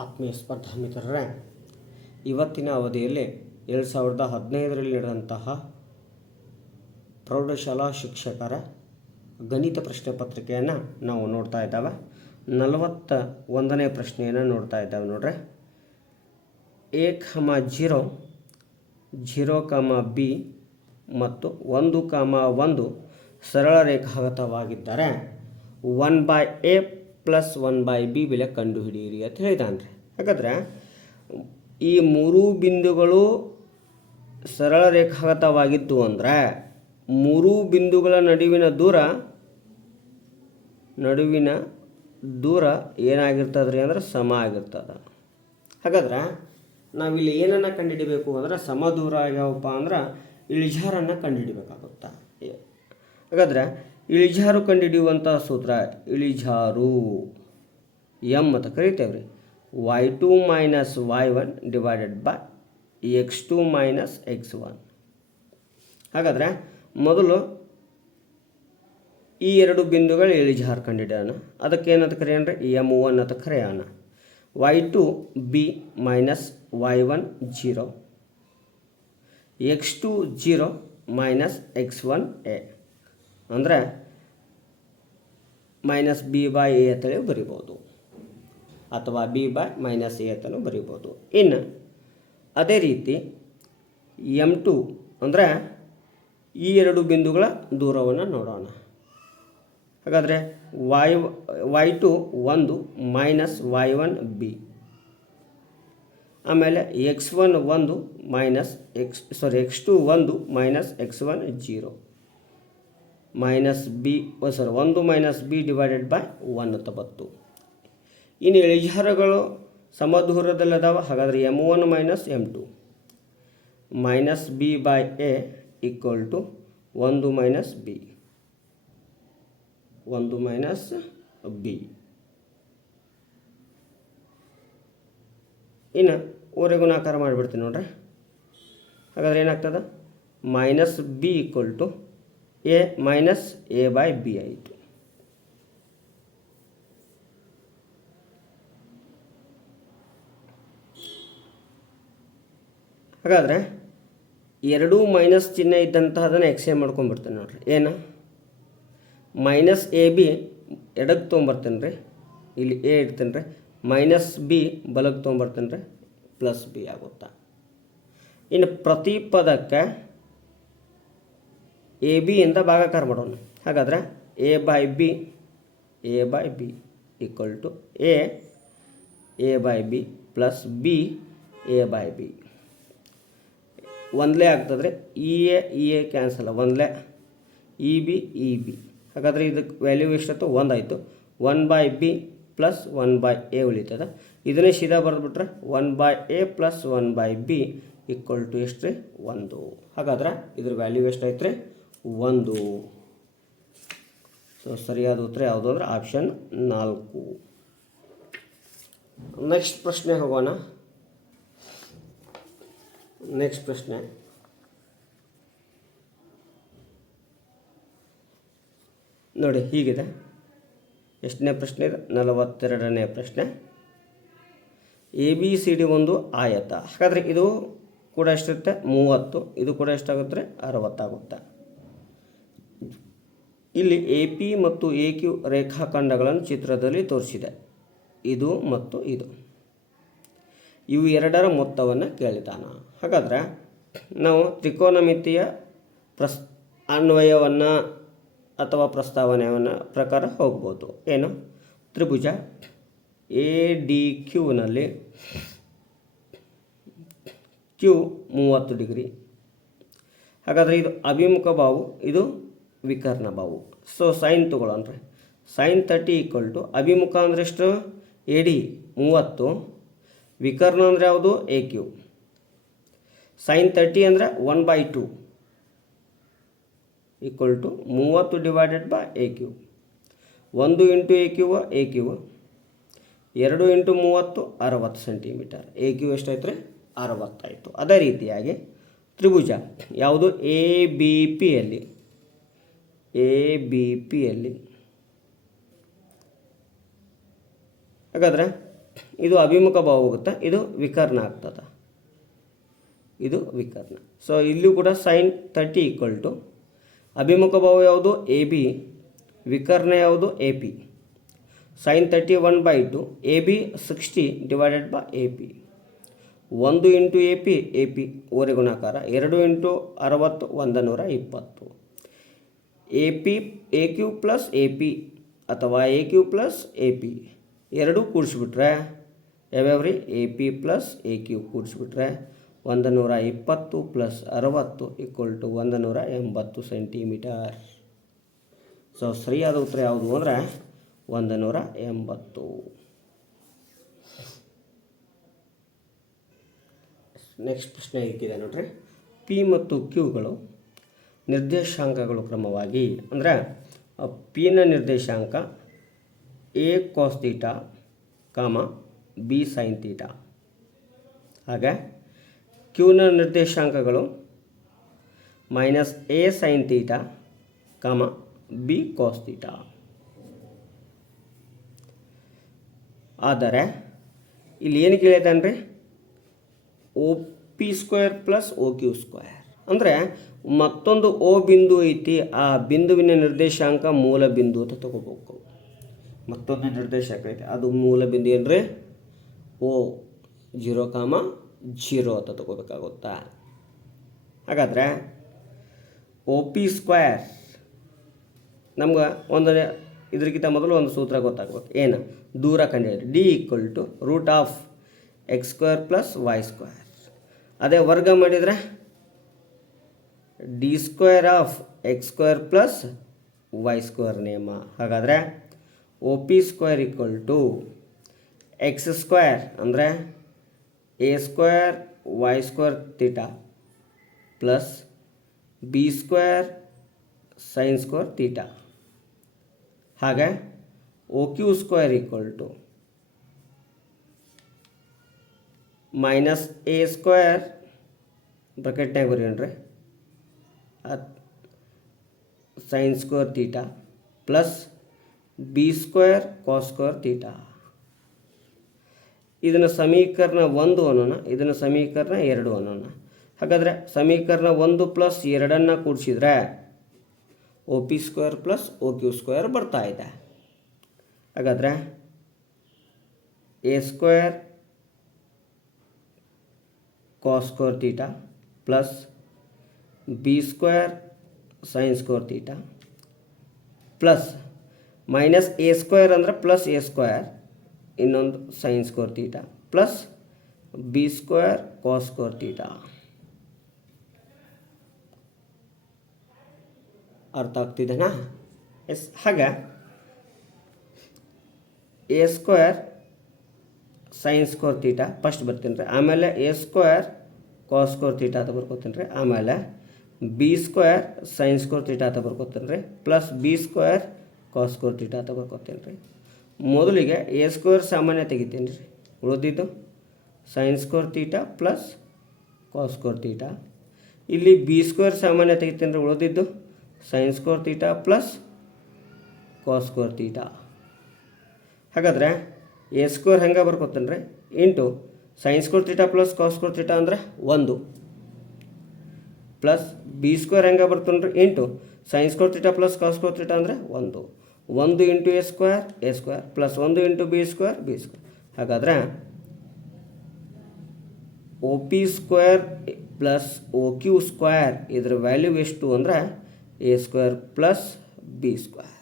ಆತ್ಮೀಯ ಸ್ಪರ್ಧಾ ಮಿತ್ರರೇ, ಇವತ್ತಿನ ಅವಧಿಯಲ್ಲಿ 2015ರಲ್ಲಿ ನಡೆದಂತಹ ಪ್ರೌಢಶಾಲಾ ಶಿಕ್ಷಕರ ಗಣಿತ ಪ್ರಶ್ನೆ ಪತ್ರಿಕೆಯನ್ನು ನಾವು ನೋಡ್ತಾ ಇದ್ದಾವೆ. 41ನೇ ಪ್ರಶ್ನೆಯನ್ನು ನೋಡ್ತಾ ಇದ್ದಾವೆ ನೋಡ್ರಿ. a, 0, 0, b ಮತ್ತು 1, 1 ಸರಳ ರೇಖಾಗತವಾಗಿದ್ದರೆ 1/a + 1/b ಬೆಲೆ ಕಂಡುಹಿಡಿಯಿರಿ ಅಂತ ಹೇಳಿದಾನೆ ರೀ. ಹಾಗಾದ್ರೆ ಈ ಮೂರು ಬಿಂದುಗಳು ಸರಳ ರೇಖಾಗತವಾಗಿತ್ತು ಅಂದರೆ ಮೂರು ಬಿಂದುಗಳ ನಡುವಿನ ದೂರ ಏನಾಗಿರ್ತದೆ ರೀ ಅಂದ್ರೆ ಸಮ ಆಗಿರ್ತದೆ. ಹಾಗಾದ್ರೆ ನಾವಿಲ್ಲಿ ಏನನ್ನು ಕಂಡುಹಿಡಿಬೇಕು ಅಂದರೆ ಸಮ ದೂರ ಆಗ್ಯಾವಪ್ಪ ಅಂದ್ರೆ ಇಳಿಜಾರನ್ನು ಕಂಡುಹಿಡಿಬೇಕಾಗುತ್ತೆ. ಹಾಗಾದ್ರೆ ಇಳಿಜಾರು ಕಂಡುಹಿಡಿಯುವಂಥ ಸೂತ್ರ ಇಳಿಜಾರು ಎಂ ಅಂತ ಕರಿತೇವೆ ರೀ. y2 - y1 / x2 - x1. ಹಾಗಾದರೆ ಮೊದಲು ಈ ಎರಡು ಬಿಂದುಗಳು ಇಳಿಜಾರು ಕಂಡುಹಿಡಿಯೋಣ. ಅದಕ್ಕೆ ಏನಂತ ಕರೆಯೋಣ ರೀ, m1 ಅಂತ ಕರೆಯೋಣ. y2 b - y1 0, x2 0 - x1 a ಅಂದರೆ -b/a ಅಂತೇಳಿ ಬರಿಬೋದು ಅಥವಾ b/-a ಅಂತಲೂ ಬರಿಬೋದು. ಇನ್ನು ಅದೇ ರೀತಿ m2 ಅಂದರೆ ಈ ಎರಡು ಬಿಂದುಗಳ ದೂರವನ್ನು ನೋಡೋಣ. ಹಾಗಾದರೆ y2 1 - y1 b, ಆಮೇಲೆ x2 1 - x1 0 -b 1 - b / 1 ಅಂತ ಬಂತು. ಇನ್ನು ಇಳಿಜಾರುಗಳು ಸಮದೂರದಲ್ಲಿದ್ದಾವೆ. ಹಾಗಾದರೆ m1 - m2 -b/a = 1 - b, 1 - b. ಇನ್ನು ಓರೆ ಗುಣಾಕಾರ ಮಾಡಿಬಿಡ್ತೀನಿ ನೋಡ್ರಿ. ಹಾಗಾದ್ರೆ ಏನಾಗ್ತದೆ, -b = a - a/b ಆಯಿತು. ಹಾಗಾದರೆ ಎರಡೂ ಮೈನಸ್ ಚಿಹ್ನೆ ಇದ್ದಂತಹದನ್ನು ಎಕ್ಸ್ಚೇಂಜ್ ಮಾಡ್ಕೊಂಡ್ಬಿಡ್ತೇನೆ ನೋಡ್ರಿ. ಏನು -ab ಎಡಕ್ಕೆ ತೊಗೊಂಬರ್ತೇನೆ ರೀ, ಇಲ್ಲಿ a ಇಡ್ತೇನೆ ರೀ. -b ಬಲಕ್ಕೆ ತೊಗೊಂಬರ್ತೇನೆ ರೀ, +b ಆಗುತ್ತಾ. ಇನ್ನು ಪ್ರತಿ ಪದಕ್ಕೆ ab ಇಂದ ಭಾಗಾಕಾರ ಮಾಡೋಣ. ಹಾಗಾದರೆ a/b = a/b + b/b. ಒಂದಲೇ ಆಗ್ತದ್ರೆ, ಇ ಎ ಕ್ಯಾನ್ಸಲ್, ಒಂದಲೇ ಇ ಬಿ. ಹಾಗಾದರೆ ಇದಕ್ಕೆ ವ್ಯಾಲ್ಯೂ ಎಷ್ಟಾಯ್ತು, 1 ಆಯಿತು. 1/b + 1/a ಉಳಿತದೆ. ಇದನ್ನೇ ಸೀದಾ ಬರೆದ್ಬಿಟ್ರೆ 1/a + 1/b = ಎಷ್ಟು ರೀ, 1. ಹಾಗಾದ್ರೆ ಇದ್ರ ವ್ಯಾಲ್ಯೂ ಎಷ್ಟಾಯ್ತು ರೀ, 1. ಸೊ ಸರಿಯಾದ ಉತ್ತರ ಯಾವುದು ಅಂದರೆ ಆಪ್ಷನ್ 4. ನೆಕ್ಸ್ಟ್ ಪ್ರಶ್ನೆ ಹೋಗೋಣ. ನೆಕ್ಸ್ಟ್ ಪ್ರಶ್ನೆ ನೋಡಿ ಹೀಗಿದೆ. ಎಷ್ಟನೇ ಪ್ರಶ್ನೆ ಇದೆ, 42ನೇ ಪ್ರಶ್ನೆ. ABCD ಒಂದು ಆಯತ. ಹಾಗಾದರೆ ಇದು ಕೂಡ ಎಷ್ಟಿರುತ್ತೆ, 30. ಇದು ಕೂಡ ಎಷ್ಟಾಗುತ್ತೆ, 60 ಆಗುತ್ತೆ. ಇಲ್ಲಿ AP ಮತ್ತು AQ ರೇಖಾಖಂಡಗಳನ್ನು ಚಿತ್ರದಲ್ಲಿ ತೋರಿಸಿದೆ. ಇದು ಮತ್ತು ಇದು, ಇವು ಎರಡರ ಮೊತ್ತವನ್ನು ಕೇಳಿದಾನ. ಹಾಗಾದರೆ ನಾವು ತ್ರಿಕೋನಮಿತಿಯ ಅನ್ವಯವನ್ನು ಅಥವಾ ಪ್ರಸ್ತಾವನೆಯನ್ನು ಪ್ರಕಾರ ಹೋಗ್ಬೋದು. ಏನು, ತ್ರಿಭುಜ ADQನಲ್ಲಿ Q 30 ಡಿಗ್ರಿ. ಹಾಗಾದರೆ ಇದು ಅಭಿಮುಖ ಬಾಹು, ಇದು ವಿಕರ್ಣ ಬಾಹು. ಸೊ ಸೈನ್ ತೊಗೊಳ್ಳೋಣ. sin 30 = ಅಭಿಮುಖ ಅಂದರೆ ಎಷ್ಟು, AD 30, ವಿಕರ್ಣ ಅಂದರೆ ಯಾವುದು, AQ. sin 30 ಅಂದರೆ 1/2 = 30 / AQ. 1 × AQ 2 × 30 60 centimetre. AQ ಎಷ್ಟಾಯ್ತು ರೀ, 60 ಆಯಿತು. ಅದೇ ರೀತಿಯಾಗಿ ತ್ರಿಭುಜ ಯಾವುದು, ABPಯಲ್ಲಿ ಹಾಗಾದರೆ ಇದು ಅಭಿಮುಖ ಭಾವ ಹೋಗುತ್ತೆ, ಇದು ವಿಕರ್ಣ ಆಗ್ತದೆ, ಇದು ವಿಕರ್ಣ. ಸೊ ಇಲ್ಲೂ ಕೂಡ ಸೈನ್ 30 ಈಕ್ವಲ್ ಟು ಅಭಿಮುಖ ಭಾವ ಯಾವುದು ಎ ಬಿ, ವಿಕರ್ಣ ಯಾವುದು A P. Sine 31/2 A B 60 divided by A P. 1 into A P ಓರೆ ಗುಣಾಕಾರ, 2 into 60 120. A Q plus A P ಅಥವಾ A Q plus A P ಎರಡೂ ಕೂಡಿಸ್ಬಿಟ್ರೆ ಯಾವ್ಯಾವ್ರಿ A P plus A Q ಕೂಡಿಸ್ಬಿಟ್ರೆ 120 plus 60 equal to 180 centimetre. So ಸರಿಯಾದ ಉತ್ತರ ಯಾವುದು ಅಂದರೆ 180. ನೆಕ್ಸ್ಟ್ ಪ್ರಶ್ನೆ ಹೇಗಿದೆ ನೋಡ್ರಿ. ಪಿ ಮತ್ತು ಕ್ಯೂಗಳು ನಿರ್ದೇಶಾಂಕಗಳು ಕ್ರಮವಾಗಿ ಅಂದರೆ ಪಿನ ನಿರ್ದೇಶಾಂಕ A cos theta comma B sin theta, ಹಾಗೆ ಕ್ಯೂನ ನಿರ್ದೇಶಾಂಕಗಳು minus A sin theta comma B cos theta. ಆದರೆ ಇಲ್ಲಿ ಏನು ಕೇಳಿದಾನೆ ರೀ, O P square plus O Q square ಅಂದರೆ ಮತ್ತೊಂದು ಓ ಬಿಂದು ಐತಿ, ಆ ಬಿಂದುವಿನ ನಿರ್ದೇಶಾಂಕ ಮೂಲ ಬಿಂದು ಅಂತ ತಗೋಬೇಕು. ಮತ್ತೊಂದು ನಿರ್ದೇಶಾಂಕ ಐತಿ, ಅದು ಮೂಲ ಬಿಂದು ಏನು ರೀ, ಓ 0,0 ಅಂತ ತಗೋಬೇಕಾಗುತ್ತಾ. ಹಾಗಾದರೆ ಒ ಪಿ ಸ್ಕ್ವೇರ್ ನಮ್ಗೆ ಒಂದು ಇದಕ್ಕಿಂತ ಮೊದಲು ಒಂದು ಸೂತ್ರ ಗೊತ್ತಾಗ್ಬೇಕು. ಏನು? ದೂರ ಕಂಡುಹಿಡಿಯಿರಿ. D equal to root of X square plus Y square. ಅದೇ ವರ್ಗ ಮಾಡಿದರೆ D square of X square plus Y square ನೇಮ. ಹಾಗಾದರೆ O P square equal to X square ಅಂದರೆ A square Y square theta plus B square sine square theta, ಹಾಗೆ O Q square equal to minus A square ಬ್ರಾಕೆಟ್ನಾಗ ಬರೀನ್ರಿ sine square theta plus B square cos square theta. ಇದನ್ನು ಸಮೀಕರಣ 1 ಅನ್ನೋಣ, ಇದನ್ನು ಸಮೀಕರಣ 2 ಅನ್ನೋಣ. ಹಾಗಾದರೆ ಸಮೀಕರಣ 1 ಪ್ಲಸ್ 2 ಕೂಡಿಸಿದ್ರೆ O P square plus O Q square ಬರ್ತಾ ಇದೆ. ಹಾಗಾದರೆ A square cos square theta plus B square sine square theta plus minus A square ಅಂದರೆ ಪ್ಲಸ್ ಎ ಸ್ಕ್ವೇರ್ ಇನ್ನೊಂದು sine square theta plus B square cos square theta. ಅರ್ಥ ಆಗ್ತಿದೆನಾ? Yes. ಹಾಗೆ A square sine square theta first ಬರ್ತೀನಿ ರೀ, ಆಮೇಲೆ A square cos square theta ಅಂತ ಬರ್ಕೋತೀನಿ ರೀ, ಆಮೇಲೆ B square sine square theta ಅಂತ ಬರ್ಕೋತೀನಿ ರೀ plus B square cos square theta ಅಂತ ಬರ್ಕೋತೀನಿ ರೀ. ಮೊದಲಿಗೆ ಎ ಸ್ಕ್ವೇರ್ ಸಾಮಾನ್ಯ ತೆಗಿತೀನಿ ರೀ, ಉಳಿದಿದ್ದು sine square theta plus cos square theta. ಇಲ್ಲಿ ಬಿ ಸ್ಕ್ವೇರ್ ಸಾಮಾನ್ಯ ತೆಗಿತೀನಿ ರೀ, ಉಳಿದಿದ್ದು sine square theta plus cos square ತೀಟಾ. ಹಾಗಾದರೆ ಎ ಸ್ಕ್ವೇರ್ ಹೆಂಗೆ ಬರ್ಕೋತೀನಿ ರೀ, into sin square theta plus cos square theta ಅಂದರೆ 1 ಪ್ಲಸ್ ಬಿ ಸ್ಕ್ವೇರ್ ಹೆಂಗೆ ಬರ್ತೀನಿ ರೀ, into sin square theta plus cos square theta ಅಂದರೆ 1 into A square plus 1 into B square. ಹಾಗಾದರೆ O P square plus O Q square ಇದರ value ಎಷ್ಟು ಅಂದರೆ A square plus B square,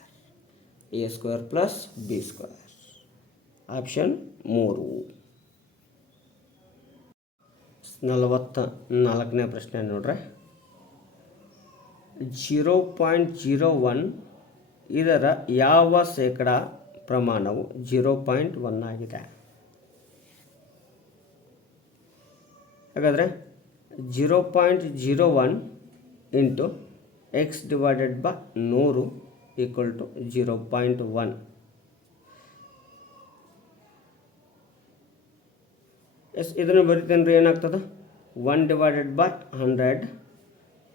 A square plus B square. Option 3. 44ನೇ ಪ್ರಶ್ನೆ ನೋಡ್ರೆ, 0.01 ಇದರ ಯಾವ ಶೇಕಡ ಪ್ರಮಾಣವು 0.1 ಆಗಿದೆ? ಹಾಗಾದರೆ 0.01 into X divided by 100 equal to 0.1. Yes, ಇದನ್ನು ಬರಿತೇನೆ ರೀ. ಏನಾಗ್ತದೆ? 1 divided by 100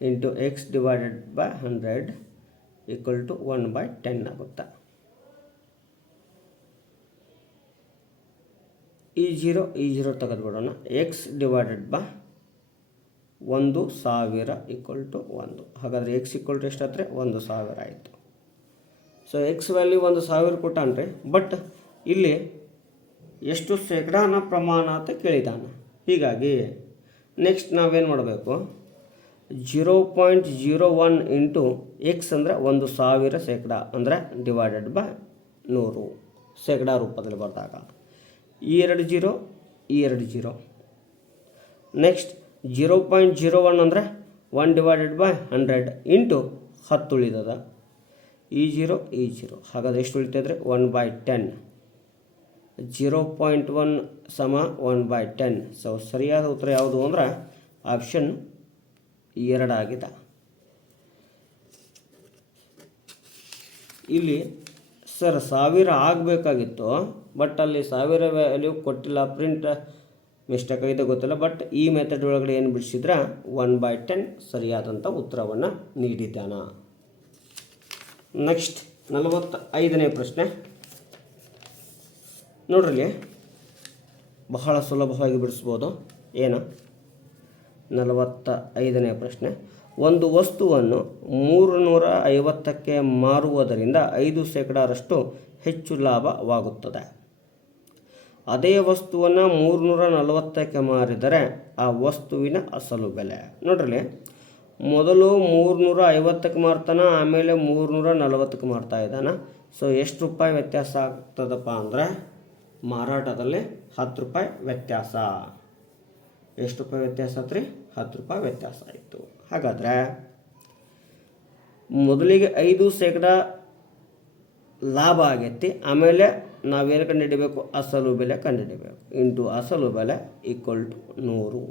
into X divided by 100 equal to 1/10 ಆಗುತ್ತೆ. ಈ ಜೀರೋ ತೆಗೆದುಬಿಡೋಣ. X divided by 1000 equal to 1. ಹಾಗಾದರೆ ಎಕ್ಸ್ ಈಕ್ವಲ್ ಟು ಎಷ್ಟಾದರೆ 1000 ಆಯಿತು. ಸೊ ಎಕ್ಸ್ ವ್ಯಾಲ್ಯೂ 1000 ಕೊಟ್ಟಾನ್ರಿ, ಬಟ್ ಇಲ್ಲಿ ಎಷ್ಟು ಶೇಕಡಾನ ಪ್ರಮಾಣ ಅಂತ ಕೇಳಿದಾನೆ. ಹೀಗಾಗಿ ನೆಕ್ಸ್ಟ್ ನಾವೇನು ಮಾಡಬೇಕು, 0.01 ಇಂಟು ಎಕ್ಸ್ ಅಂದರೆ 1000 ಶೇಕಡ ಅಂದರೆ ಡಿವೈಡೆಡ್ ಬೈ 100 ಶೇಕಡ ರೂಪದಲ್ಲಿ ಬರೆದಾಗ ಈ 2 0. ನೆಕ್ಸ್ಟ್ 0.01 ಅಂದರೆ 1 ಡಿವೈಡೆಡ್ ಬೈ 100 ಇಂಟು 10 ಉಳಿದದ. ಈ ಜೀರೋ. ಹಾಗಾದರೆ ಎಷ್ಟು ಉಳಿತಂದರೆ 1/10. 0.1 ಸಮ 1/10. ಸೊ ಸರಿಯಾದ ಉತ್ತರ ಯಾವುದು ಅಂದರೆ ಆಪ್ಷನ್ 2 ಆಗಿದೆ. ಇಲ್ಲಿ ಸರ್ 1000 ಆಗಬೇಕಾಗಿತ್ತು, ಬಟ್ ಅಲ್ಲಿ 1000 ವ್ಯಾಲ್ಯೂ ಕೊಟ್ಟಿಲ್ಲ, ಪ್ರಿಂಟ್ ಮಿಸ್ಟೇಕ್ ಆಗಿದೆ ಗೊತ್ತಿಲ್ಲ. ಬಟ್ ಈ ಮೆಥಡ್ ಒಳಗಡೆ ಏನು ಬಿಡಿಸಿದ್ರೆ 1/10 ಸರಿಯಾದಂಥ ಉತ್ತರವನ್ನು ನೀಡಿದ್ದಾನ. ನೆಕ್ಸ್ಟ್ 45ನೇ ಪ್ರಶ್ನೆ ನೋಡ್ರಿ, ಬಹಳ ಸುಲಭವಾಗಿ ಬಿಡಿಸ್ಬೋದು. ಏನು 45ನೇ ಪ್ರಶ್ನೆ, ಒಂದು ವಸ್ತುವನ್ನು 350ಕ್ಕೆ ಮಾರುವುದರಿಂದ 5% ಹೆಚ್ಚು ಲಾಭವಾಗುತ್ತದೆ. ಅದೇ ವಸ್ತುವನ್ನು 340ಕ್ಕೆ ಮಾರಿದರೆ ಆ ವಸ್ತುವಿನ ಅಸಲು ಬೆಲೆ. ನೋಡ್ರಿ, ಮೊದಲು 350ಕ್ಕೆ ಮಾರ್ತಾನೆ, ಆಮೇಲೆ 340ಕ್ಕೆ ಮಾರ್ತಾ ಇದ್ದಾನೆ. ಸೊ ಎಷ್ಟು ರೂಪಾಯಿ ವ್ಯತ್ಯಾಸ ಆಗ್ತದಪ್ಪ ಅಂದರೆ ಮಾರಾಟದಲ್ಲಿ 10 ರೂಪಾಯಿ ವ್ಯತ್ಯಾಸ. ಎಷ್ಟು ರೂಪಾಯಿ ವ್ಯತ್ಯಾಸ ಆತ್ರಿ? 10 ರೂಪಾಯಿ ವ್ಯತ್ಯಾಸ ಆಯಿತು. ಹಾಗಾದರೆ ಮೊದಲಿಗೆ 5% ಲಾಭ ಆಗೈತಿ, ಆಮೇಲೆ ನಾವೇನು ಕಂಡುಹಿಡಿಬೇಕು? ಅಸಲು ಬೆಲೆ ಕಂಡುಹಿಡಿಬೇಕು. ಇಂಟು ಅಸಲು ಬೆಲೆ ಈಕ್ವಲ್ ಟು 100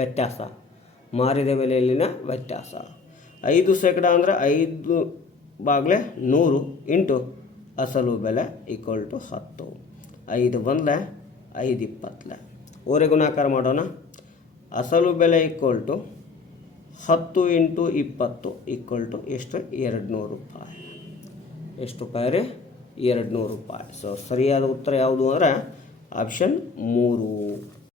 ವ್ಯತ್ಯಾಸ, ಮಾರಿದ ಬೆಲೆಯಲ್ಲಿನ ವ್ಯತ್ಯಾಸ. 5% ಅಂದರೆ 5/100 ಇಂಟು ಅಸಲು ಬೆಲೆ ಈಕ್ವಲ್ ಟು 10. 5 1 5 20 ಓರೆ ಗುಣಾಕಾರ ಮಾಡೋಣ. ಅಸಲು ಬೆಲೆ equal to 10 into 20 equal to ಎಷ್ಟು? 200 ರೂಪಾಯಿ. ಎಷ್ಟು ರೂಪಾಯಿ ರೀ? 200 ರೂಪಾಯಿ. ಸೊ ಸರಿಯಾದ ಉತ್ತರ ಯಾವುದು ಅಂದರೆ ಆಪ್ಷನ್ 3.